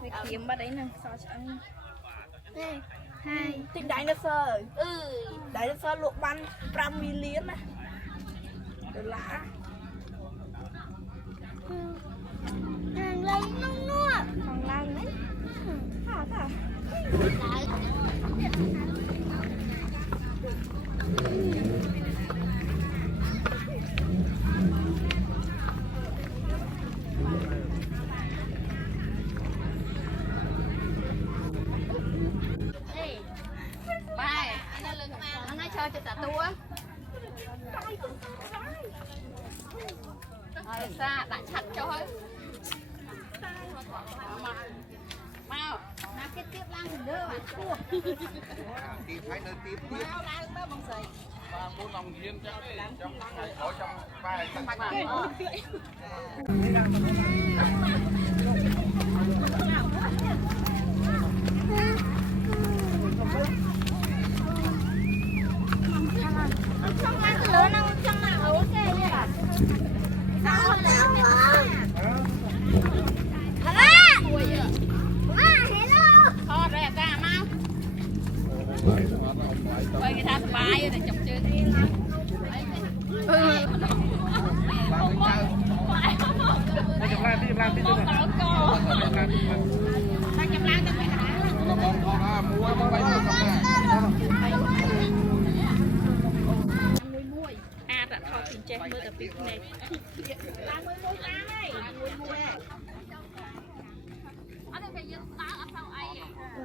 Mày kiếm vào đấy nè, sao chẳng Đây, 2 Thích dinosaur Dinosaur luộc bắn 5 million á Đồ lạ Hàng lấy nông nuột Thằng lăng đấy Thả thả chơi cho tua xa đã chặt cho hơi mau cái tiếp lăng đưa bạn cua tìm thấy nơi tiếp tiếp và muốn lòng riêng trong ngày có trong bài trong lăng lớn không trong lăng ở ok nha sao đâu hello thôi ra ra mau quay người ta bài để chụp chơi đi thôi thì che mưa tập việc này làm mưa mưa ai ở đây phải dừng tao ở sau ấy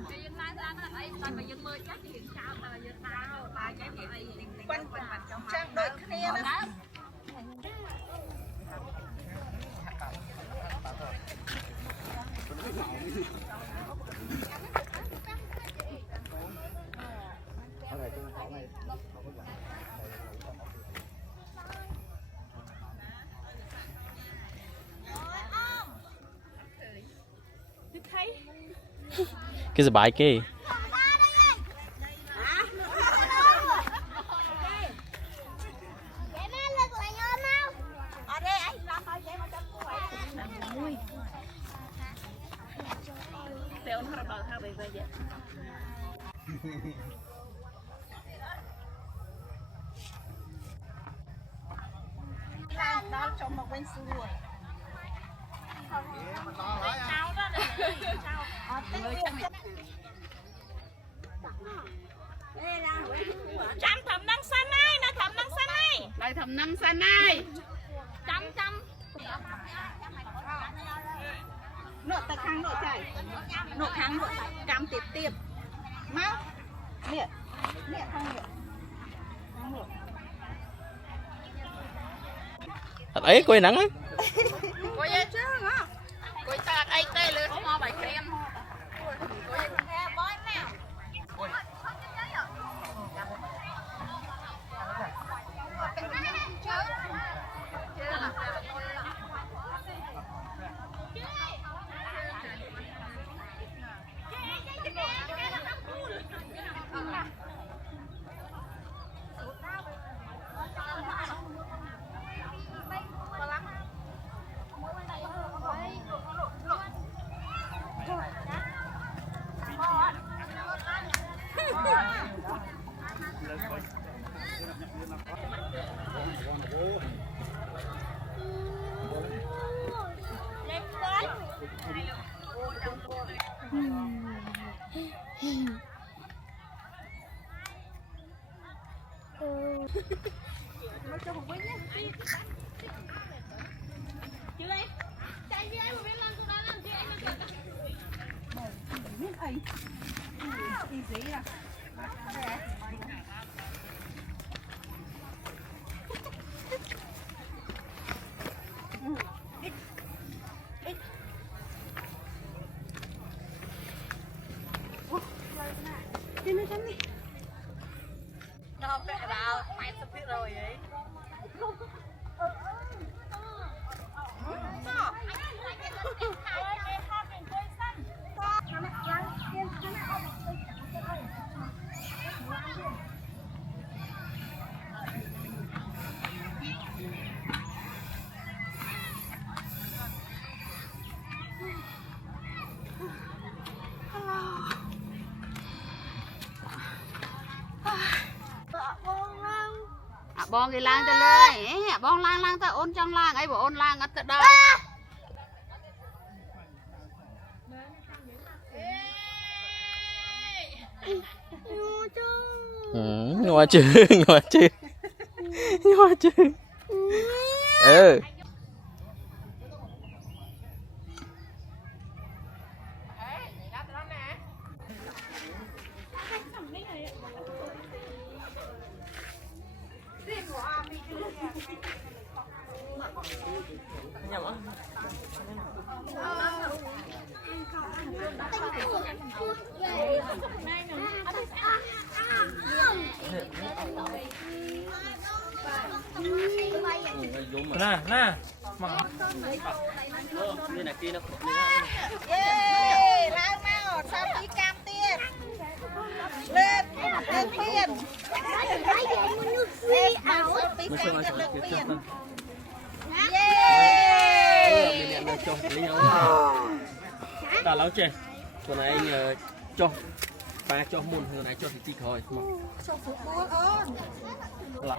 phải dừng lại ra nó ấy toàn phải dừng mưa chắc thì dừng sao mà dừng tao ba cái gì này quanh trang đôi kia đó cái bài kia đó trong một bên xưa trăm thầm năng xanh này nó thầm năng xanh này đây thầm năm xanh này trăm nội tật khang nội chảy nội khang nội trăm tiệp tiệp máu liệt liệt không liệt ấy coi nắng á coi vậy chứ hả coi ta ấy tê lên không mo bài khen coi nghe bói nè nó vẽ vào mày sắp biết rồi ấy บองกี่ล้างจะเลยบองล้างแต่โอนจังล้างไอ้บอกโอนล้างอัดแต่ได้ Ngồi chứ, ngồi chứ. Ngồi chứ. Ừ. Nè, nè. ê lao mau sao tí cam tiền lên lên tiền ê sao tí cam tiền lên tiền Đã láo chè. Còn này anh cho ba cho môn hồi này cho thì tí thôi. cho phục bố ơn Là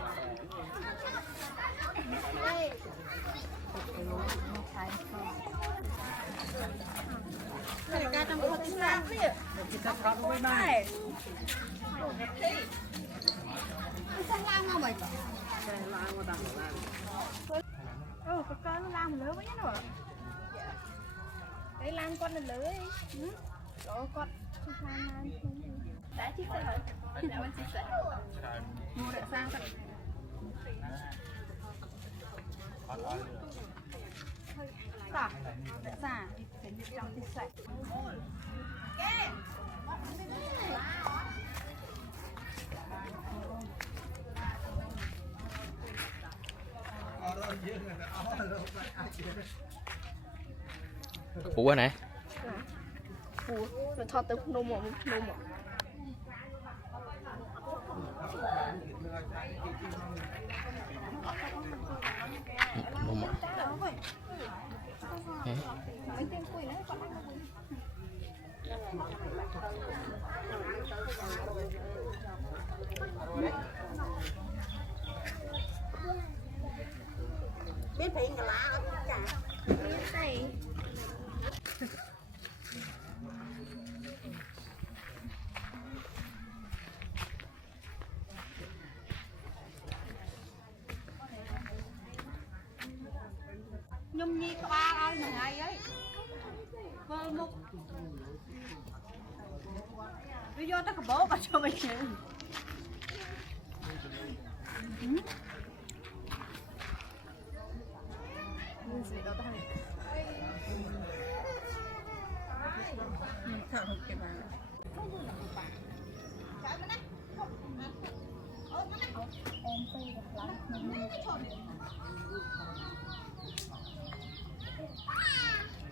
cái trong cái tí cam tiền này cái con nó làm lớn với nhau cái lan con là lưới đó con đã chiếc xe rồi đã bên chiếc xe mua để sang thật cả để sang thì trong chiếc xe Ủa này. mình thọ tới nôm một Đúng rồi. biết phải là lá chả này nhung nhi có ba ơi ngày ấy vơ mục bây giờ ta có bố bà cho mày chịu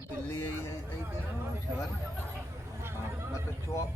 Pilih itu syarat mata cuap